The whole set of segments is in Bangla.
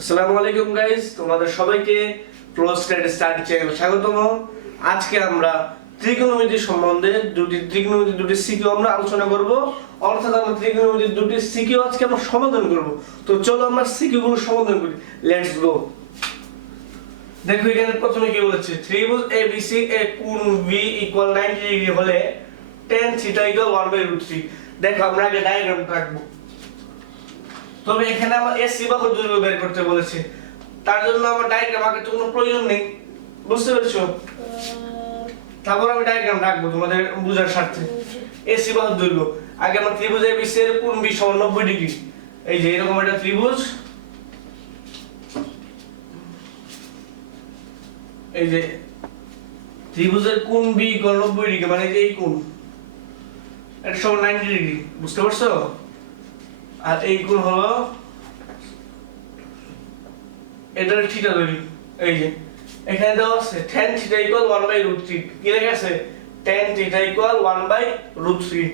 আসসালামু আলাইকুম গাইস, তোমাদের সবাইকে ক্লোজ স্টাডি চ্যানেলে স্বাগতম। আজকে আমরা ত্রিকোণমিতি সম্বন্ধে দুটি সিকিউ আমরা আলোচনা করব, অর্থাৎ আমরা ত্রিকোণমিতির দুটি সিকিউ আজকে আমরা সমাধান করব। তো চলো আমরা সিকিউ গুলো সমাধান করি, লেটস গো। দেখো এখানে প্রথমে কি বলেছে, ত্রিভুজ ABC এ কোণ V = 90 ডিগ্রি হলে tan θ = 1/√3। দেখো আমরা আগে ডায়াগ্রাম রাখবো। তবে এখানে আমার এসি বাহু দৈর্ঘ্য বের করতে বলেছে, তার জন্য আমার ডায়াগ্রাম আঁকার কোনো প্রয়োজন নেই, বুঝতে পেরেছো? তারপর আমি ডায়াগ্রাম রাখবো তোমাদের বোঝার স্বার্থে। এসি বাহু দৈর্ঘ্য আগে আমরা ত্রিভুজ ABC এর কোণ B = 90 ডিগ্রি। এই যে এরকম একটা ত্রিভুজ, এই যে ত্রিভুজের কোণ B = 90 ডিগ্রি, মানে এই যে এই কোণ এটা সমান 90 ডিগ্রি, বুঝতে পারছো? আর এই কোণ হলো এটার থিটা ধরি। এই যে এখানে দেওয়া আছে tan θ = 1/√3। কি লেখা আছে? tan θ = 1/√3।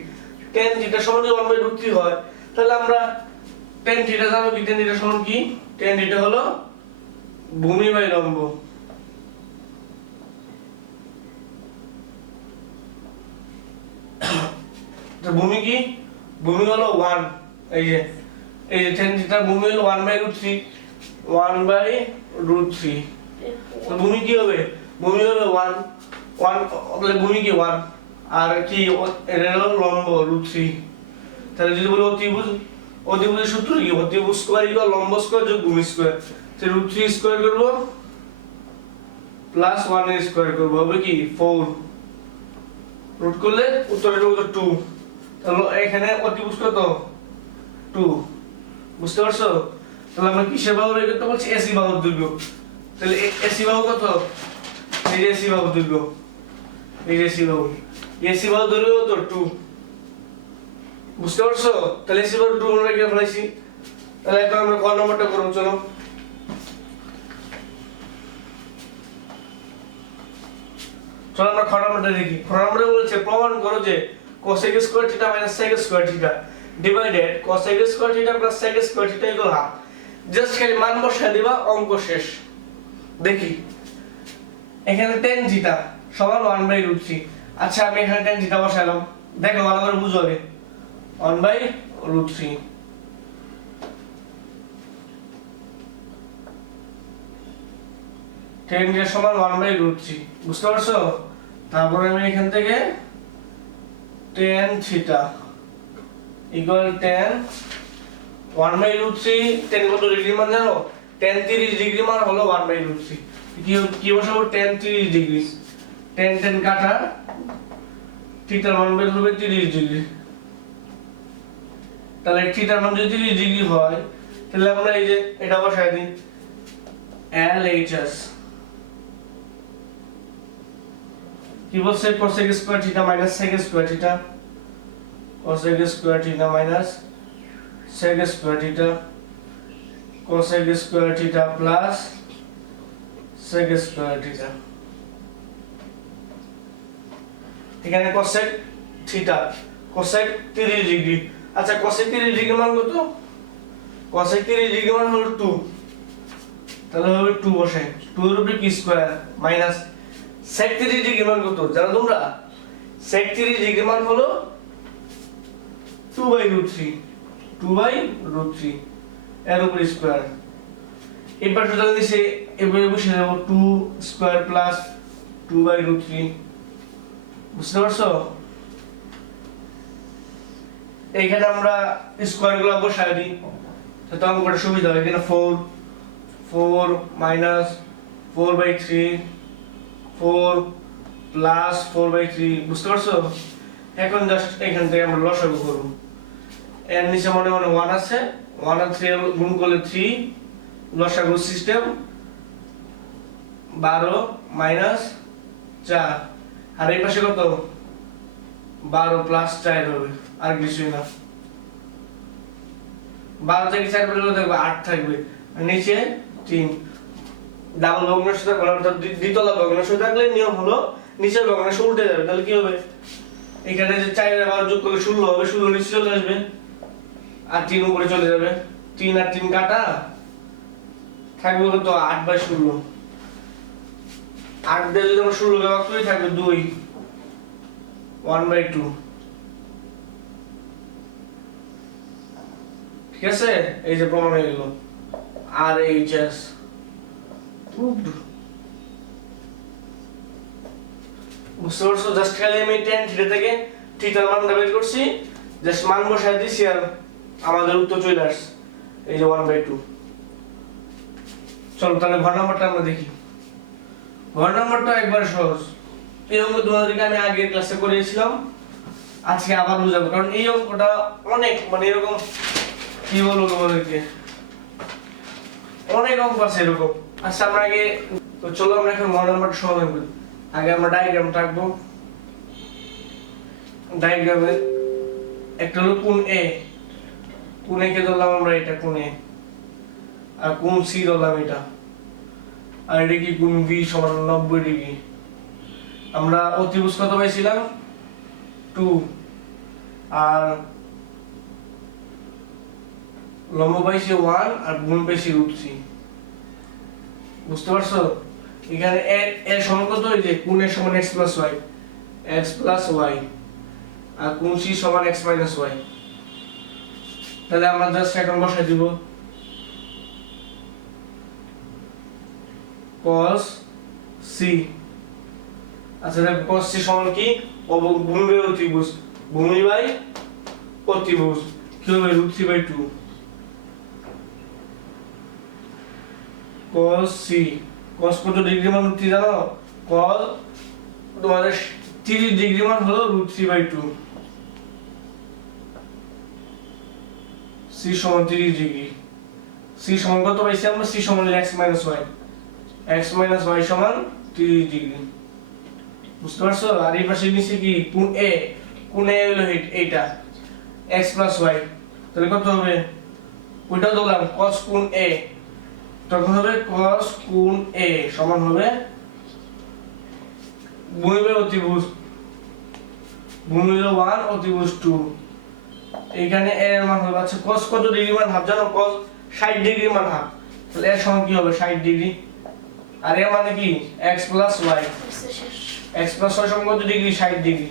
tan θ সমান যদি 1/√3 হয়, তাহলে আমরা tan θ জানো কি? tan θ সমান কি? tan θ হলো ভূমি বাই লম্ব। তো ভূমি কি? ভূমি হলো 1। এই যে tan θ ভূমি হলো 1/√3। 1/√3। তো ভূমি কি হবে? ভূমি হবে 1 তাহলে ভূমি কি 1 আর কি এটা হলো লম্ব √3। তাহলে যদি বলি অতিভুজের সূত্র কি? অতিভুজ স্কয়ার = লম্ব স্কয়ার যোগ ভূমি স্কয়ার। তো √3 স্কয়ার করব প্লাস 1 এর স্কয়ার করব, হবে কি 4। রুট করলে উত্তর হবে 2। তাহলে এখানে অতিভুজ কত? 2, বুঝতে পারছো? তাহলে আমরা কিসের বাহু বের করতে বলছি? এসি বাহুর দৈর্ঘ্য। তাহলে এসি বাহু কত? এই যে এসি বাহুর দৈর্ঘ্য, এই যে এসি বাহুর দৈর্ঘ্য কত? 2, বুঝতে পারছো? তাহলে এসি বাহুর 2 আমরা লিখে ফেলাইছি। তাহলে এখন আমরা ক নম্বরটা করব, চলো। চলো আমরা খ নম্বরটা দেখি। খ নম্বরে বলেছে প্রমাণ করো যে cosec square theta - sec square theta divided cosec square theta + sec square theta = half. Just খালি মান বসায় দিবা, অঙ্ক শেষ। দেখি এখানে tan θ সমান 1/√3। আচ্ছা আমি এখানে tan θ বসাইলাম, দেখো ভালো করে বুঝো আগে। 1/√3 tan θ সমান 1/√3, বুঝতে পারছো? তারপরে আমি এখান থেকে tan θ = tan 1/√3। tan কত ডিগ্রি মান জানো? tan 30 ডিগ্রি মান হলো 1/√3। কি বসাবো? tan 30 degree. tan কাটা, থিটার মান বের হবে 30 ডিগ্রি। তাহলে থিটার মান যদি 30 ডিগ্রি হয়, তাহলে আমরা এই যে এটা বসাই দিই, LHS। কি বলছে? cosec square theta - sec square theta, cosec square theta - sec square theta, cosec square theta plus sec square theta. এখানে cosec থিটা, cosec 30 ডিগ্রি। আচ্ছা cosec 30 ডিগ্রি মান কত? cosec 30 ডিগ্রি মান হলো 2। তাহলে হবে 2 বসাই, 2 এর উপরে কি স্কয়ার মাইনাস sec 30 ডিগ্রি মান কত জানো তোমরা? sec 30 ডিগ্রি মান হলো 2/√3। 2/√3 এর উপরে স্কয়ার। এবার টোটাল দিছে, এবারে বসে দেব 2 স্কয়ার প্লাস 2/√3, বুঝতে পারছো? এইখানে আমরা স্কয়ার গুলো বসাই দিই, তাতে অঙ্কটা সুবিধা হয়। এখানে 4 মাইনাস 4/3, 4 প্লাস 4/3, বুঝতে পারছো? এখন জাস্ট এখান থেকে আমরা লসাগু করব। এর নিচে মনে 1 আছে, 1 আর 3 গুণ করলে 3, লসাগু সিস্টেম 12 মাইনাস 4। আর এই পাশে কত? 12 প্লাস 4 হবে, আর কিছুই না। 12 থেকে 4 বের করলে দেখবে 8 থাকবে, আর নিচে 3। ডাবল ভগ্নাংশ থাকলে অর্থাৎ দ্বিতলা ভগ্নাংশ থাকলে নিয়ম হলো নিচের ভগ্নাংশ উল্টে যাবে। তাহলে কি হবে? এখানে যে 4 এর 12 যোগ করলে 16 হবে, 16 নিচে চলে আসবে আর 3 উপরে চলে যাবে। 3 আর 3 কাটা থাকবে কত 8/16, 8 দিয়ে যদি আমরা 16 কে ভাগ করি থাকবে 2, 1/2। ঠিক আছে, এই যে প্রমাণ হয়ে গেল। আর এইচ এস প্রুভড। বুঝতে পারছো? জাস্ট খালি আমি tan থিটা থেকে থিটার মানটা বের করছি, জাস্ট মান বসাই দিছি আর আমাদের উত্তর চলে আসছে, এই যে 1/2। চলো তাহলে ঘর নাম্বারটা আমরা দেখি। ঘর নাম্বারটা একবার সহজ। এই অঙ্ক তোমাদেরকে আমি আগের ক্লাসে করিয়েছিলাম, আজকে আবার বুঝাবো, কারণ এই অঙ্কটা অনেক মানে এরকম কি বলবো তোমাদেরকে, অনেক অঙ্ক আছে এরকম। আচ্ছা আমরা আগে তো চলো আমরা এখন ঘর নাম্বারটা সমাধান করি। আগে আমরা ডায়াগ্রামটা আঁকবো। ডায়াগ্রামে একটা হলো কোণ এ, কোণ এ কে ধরলাম আমরা এটা কোণ এ, আর কোণ সি ধরলাম এটা, আর এটা কি কোণ বি সমান 90 ডিগ্রি। আমরা অতিভুজ কত পাইছিলাম 2, আর লম্ব পাইছি 1, আর গুণ পাইছি √3। বুঝতে পারছো? এখানে এ সমান কত, এই যে কোণ এ সমান x + y, x + y, আর কোণ c সমান x - y। তাহলে আমরা জাস্ট এখন বসাই দিব cos c। আচ্ছা দেখো cos c সমান কি, ভূমি বাই অতিভুজ, ভূমি বাই অতিভুজ কি হবে √3/2। cos c, cos কত ডিগ্রি মান √3 জানো? cos তোমাদের 30 ডিগ্রি মান হলো √3/2। c সমান 30 ডিগ্রি। c সমান কত পাইছি আমরা? c সমান x - y, x - y সমান 30 ডিগ্রি। বুঝতে পারছো? আর এই পাশে নিচে কি কোণ a, কোণ a হলো এইটা x + y, তাহলে কত হবে? ওইটাও ধরলাম cos কোণ a, তখন হবে cos কোণ a সমান হবে ভূমি বাই অতিভুজ, ভূমি হলো 1, অতিভুজ 2। এখানে a এর মান হবে, আচ্ছা cos কত ডিগ্রি মান হাফ জানো? cos 60 ডিগ্রি মান হাফ, তাহলে a সমান কি হবে 60 ডিগ্রি। আর এর মানে কি x + y, x + y সমান কত ডিগ্রি 60 ডিগ্রি।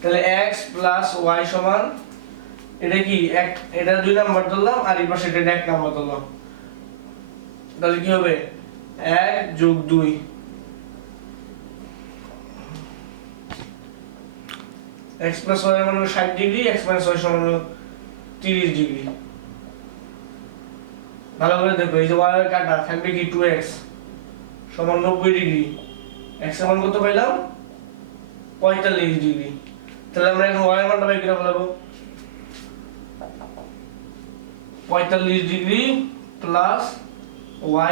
তাহলে x + y সমান এটা কি এটা 2 নাম্বার ধরলাম, আর এই পাশে এটা 1 নাম্বার ধরলাম। তাহলে কি হবে 1 + 2, x + y এর মান হলো 60 ডিগ্রি, x - y সমান হলো 30 ডিগ্রি। ভালো করে দেখো, এই যে y এর কাটা থাকবে কি 2x সমান 90 ডিগ্রি, x এর মান কত পাইলাম 45 ডিগ্রি। তাহলে আমরা এখন y এর মানটা বের করে ফেলবো, 45 ডিগ্রি প্লাস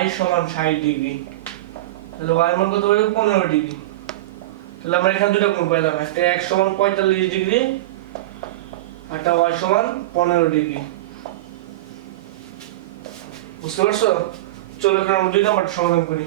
y সমান 60 ডিগ্রি, তাহলে y এর মান কত হবে 15 ডিগ্রি। তাহলে আমরা এখানে দুটো কোণ পাইলাম, একটা x সমান 45 ডিগ্রি, আর একটা y সমান 15 ডিগ্রি। বুঝতে পারছো? চলো এখন আমরা 2 নাম্বারটা সমাধান করি।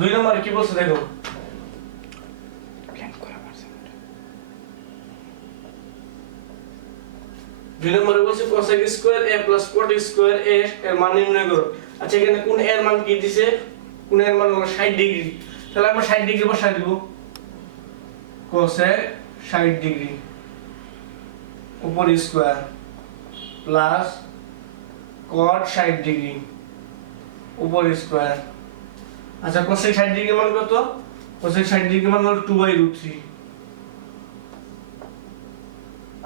দুই নম্বরে কি বলছে দেখো, দুই নম্বরে বলছে cosec square a + cot square a এর মান নির্ণয় করো। আচ্ছা এখানে কোন এর মান কি দিছে? কোন এর মান হলো 60 ডিগ্রি, তাহলে আমরা 60 ডিগ্রি বসাই দিব, cosec 60 ডিগ্রি উপর স্কয়ার প্লাস cot 60 ডিগ্রি উপর স্কয়ার। আচ্ছা cosec 60 ডিগ্রি মান কত? cosec 60 ডিগ্রি মান হলো 2/√3,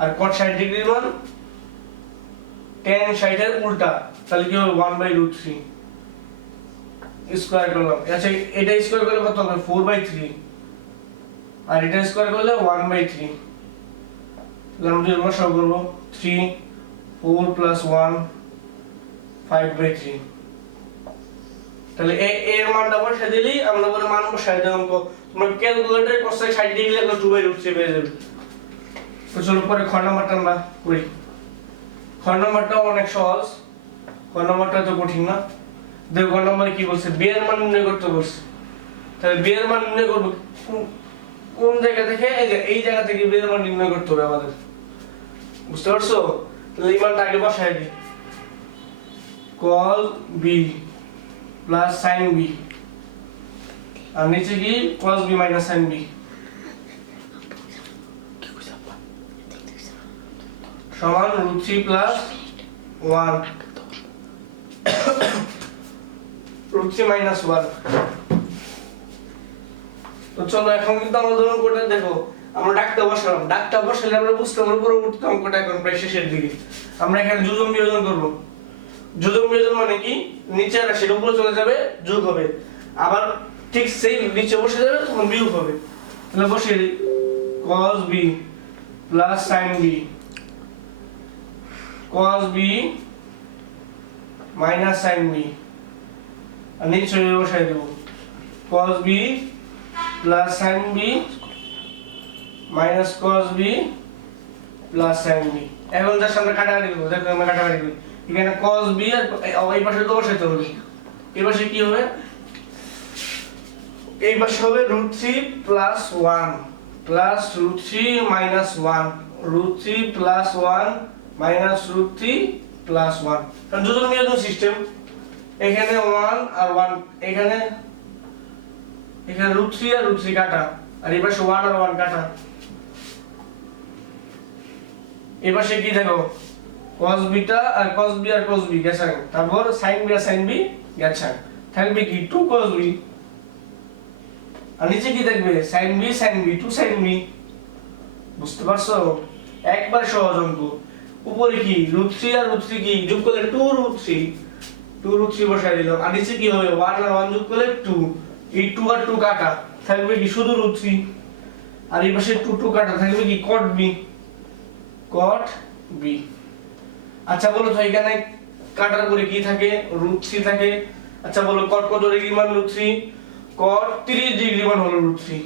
আর cot 60 ডিগ্রি মান tan 60 এর উল্টা, তাহলে কি হবে 1/√3 স্কয়ার করলাম। আচ্ছা এটা স্কয়ার করলে কত হবে 4/3, আর এটা স্কয়ার করলে 1/3। তাহলে আমরা যদি সব করব 3 4 + 1 5/3। তাহলে এর মানটা বসে দিলেই আমরা বলে মান বসাই দেব অঙ্ক। তোমরা ক্যালকুলেটরে cosec 60 ডিগ্রি লিখলে 2/√3 পেয়ে যাবে। তো চলো পরে খ নাম্বারটা আমরা করি। খ নাম্বারটা অনেক সহজ, খ নাম্বারটা তো কঠিন না। দেখো খ নাম্বারে কি বলছে, b এর মান নির্ণয় করতে বলছে। তাহলে বি এর মান নির্ণয় করব কোন জায়গা থেকে? এই জায়গা থেকে বি এর মান নির্ণয় করতে হবে আমাদের, বুঝতে পারছো? তাহলে এই মানটা আগে বসাই দিই, cos b plus sin b, আর নিচে কি cos b minus sin b সমান √3 প্লাস 1 √3 মাইনাস 1। তো চলো এখন কিন্তু আমাদের অঙ্কটা দেখো, আমরা ডাকটা বসালাম, ডাকটা বসালে আমরা বুঝতে পারবো পরবর্তী অঙ্কটা এখন প্রায় শেষের দিকে। আমরা এখানে যোজন বিয়োজন করব। যোজন বিয়োজন মানে কি, নিচের রাশির উপরে চলে যাবে, যোগ হবে, আবার ঠিক সেই নিচে বসে যাবে তখন বিয়োগ হবে। তাহলে বসিয়ে দিই cos b plus sin b, cos b minus sin b, আর নিচে বসাই দেব cos b plus sin b minus cos b plus sin b। এখন যার সামনে কাটাকাটি করব, দেখো আমরা কাটাকাটি করি। এখানে cos b আর এই পাশে তো বসাইতে হবে, এই পাশে কি হবে? এই পাশে হবে √3 plus 1 plus √3 minus 1, √3 plus 1 minus √3 plus 1। কারণ যোজন বিয়োজন সিস্টেম, এখানে 1 আর 1, এখানে √3 আর √3 কাটা, আর এই পাশে 1 আর 1 কাটা। এই পাশে কি দেখো cos b আর cos b আর cos b গেছে, তারপর sin b আর sin b গেছে, থাকবে কি 2 cos b, আর নিচে কি থাকবে sin b 2 sin b। বুঝতে পারছো? একবার সহজ অঙ্ক। উপরে কি √3 আর √3 কি যোগ করলে 2√3 বসাই দিলাম, আর নিচে কি হবে 1 আর 1 যোগ করলে 2, এই 2 আর 2 কাটা, থাকবে কি শুধু √3, আর এই পাশে 2 কাটা, থাকবে কি cot b। আচ্ছা বলো তো এখানে কাটার পরে কি থাকে? √3 থাকে। আচ্ছা বলো cot কত ডিগ্রি মান √3? cot 30 ডিগ্রি মান হলো √3।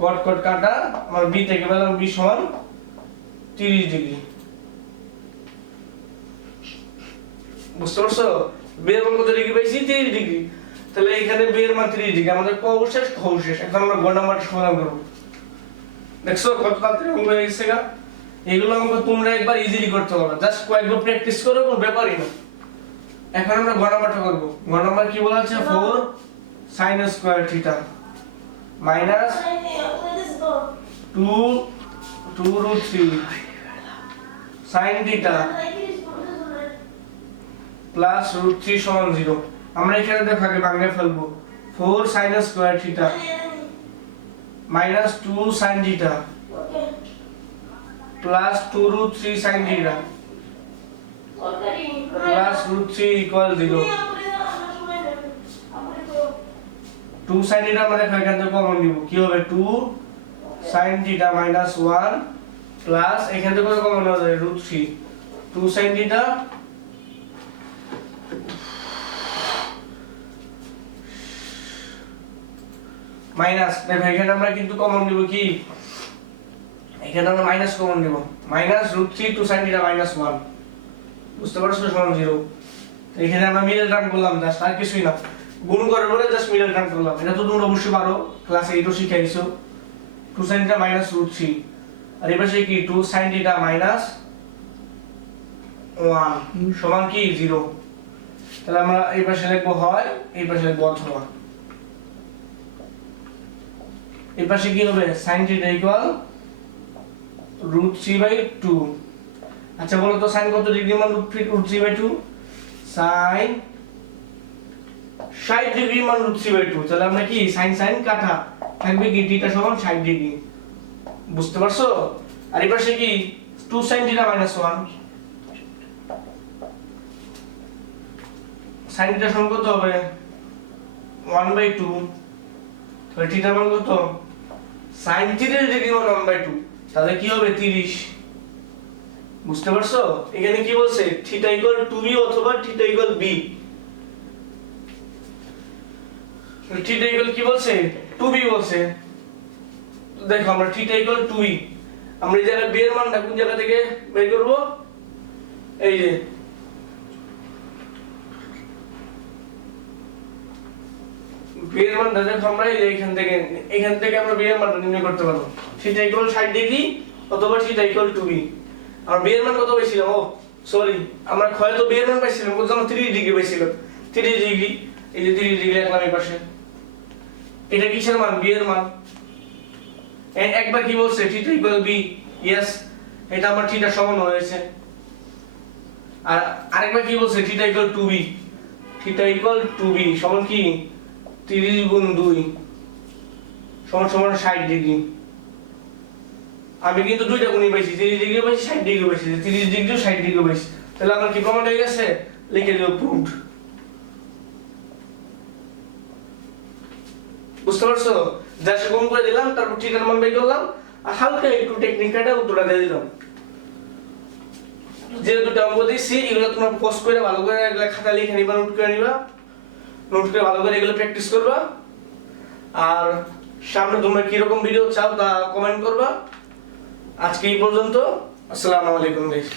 cot কাটা, আমার b থেকে পেলাম b সমান 30 ডিগ্রি। বুঝতে পারছো? b এর মান কত ডিগ্রি পাইছি? 30 ডিগ্রি। তাহলে এখানে b এর মান 30 ডিগ্রি, আমাদের ক অবশেষ খ অবশেষ। এখন আমরা গ নাম্বারটা সমাধান করব। দেখছো কত তাড়াতাড়ি অঙ্ক হয়ে গেছে গা? এগুলো অঙ্ক তোমরা একবার ইজিলি করতে পারবে, জাস্ট কয়েকবার প্র্যাকটিস করো, কোনো ব্যাপারই না। এখন আমরা গ নাম্বারটা করব। গ নাম্বার কি বলা আছে? 4 sin square theta minus 2 √3 sin theta plus √3 সমান 0। আমরা এখানে দেখো আগে ভাঙে ফেলবো, 4 sin square theta minus 2 sin theta plus 2 √3 sin theta plus √3 equal 0। 2 sin theta আমরা দেখো এখান থেকে কমন নিব, কি হবে 2 sin থিটা মাইনাস 1 প্লাস এখান থেকে কমন হবে √3, 2 sin থিটা মাইনাস, দেখো এখানে আমরা কিন্তু কমন নিব কি, এখানে আমরা মাইনাস কমন নিব, মাইনাস √3 2 sin থিটা মাইনাস 1, বুঝতে পারছো? সমান 0। এখানে আমরা মিডল টার্ম করলাম, জাস্ট আর কিছুই না, গুণ করার পরে জাস্ট মিডল টার্ম করলাম। এটা তো তোমরা অবশ্যই পারো, ক্লাস 8 ও শিখাইছো। 2 sin থিটা মাইনাস √3, আর এই পাশে কি 2 sin থিটা মাইনাস 1 সমান কি 0। তাহলে আমরা এই পাশে লিখবো হয়, এই পাশে লিখবো অথবা। এই পাশে কি হবে sin থিটা ইকুয়াল √3/2। আচ্ছা বলো তো sin কত ডিগ্রি মান √3/2? sin 60 ডিগ্রি মান √3/2। তাহলে আমরা কি sin কাটা, থাকবে কি থিটা সমান 60 ডিগ্রি। বুঝতে পারছো? আর এই পাশে কি 2 sin theta minus 1, sin theta সমান কত হবে 1/2। তাহলে থিটা মান কত? sin 30 ডিগ্রি মান 1/2, তাহলে কি হবে 30। বুঝতে পারছো? এখানে কি বলছে? থিটা ইকুয়াল 2b অথবা theta equal b। Theta equal কি বলছে? 2b বলছে। দেখো আমরা থিটা ইকুয়াল 2b, আমরা এই জায়গায় b এর মানটা কোন জায়গা থেকে বের করব? এই যে বি এর মানটা দেখো আমরা এখান থেকে আমরা বি এর মানটা নির্ণয় করতে পারবো। থিটা ইকুয়াল 60 ডিগ্রি অথবা থিটা ইকুয়াল 2b। আর বি এর মান কত পাইছিলাম? ও সরি, আমরা ক্ষয় তো বি এর মান পাইছিলাম, কত? 30 ডিগ্রি পাইছিলাম। 30 ডিগ্রি, এই যে 30 ডিগ্রি রাখলাম এই পাশে। এটা কিসের মান? বি এর মান। একবার কি বলছে? Theta equal B. ইয়েস, এটা আমার থিটা সমান হয়েছে। আর আরেকবার কি বলছে? Theta equal 2b। Theta equal 2b সমান কি? 30 গুণ 2 সমান 60 ডিগ্রি। আমি কিন্তু দুইটা গুণই পাইছি, 30 ডিগ্রি পাইছি, 60 ডিগ্রি পাইছি, 30 ডিগ্রি 60 ডিগ্রি পাইছি। তাহলে আমার কি প্রমাণ হয়ে গেছে? লিখে দিও প্রুভড। বুঝতে পারছো? যা সে গুণ করে দিলাম, তারপর থিটার মান বের করলাম, আর হালকা একটু টেকনিকটা উত্তরটা দিয়ে দিলাম। যে দুটো অঙ্ক দিয়েছি এগুলো তোমরা পোস্ট করে ভালো করে এগুলো খাতা লিখে নিবা, নোট করে নিবা, নোট করে ভালো করে এগুলো প্র্যাকটিস করবা। আর সামনে তোমরা কি রকম ভিডিও চাও তা কমেন্ট করবা। আজকে এই পর্যন্ত। আসসালামু আলাইকুম গাইস।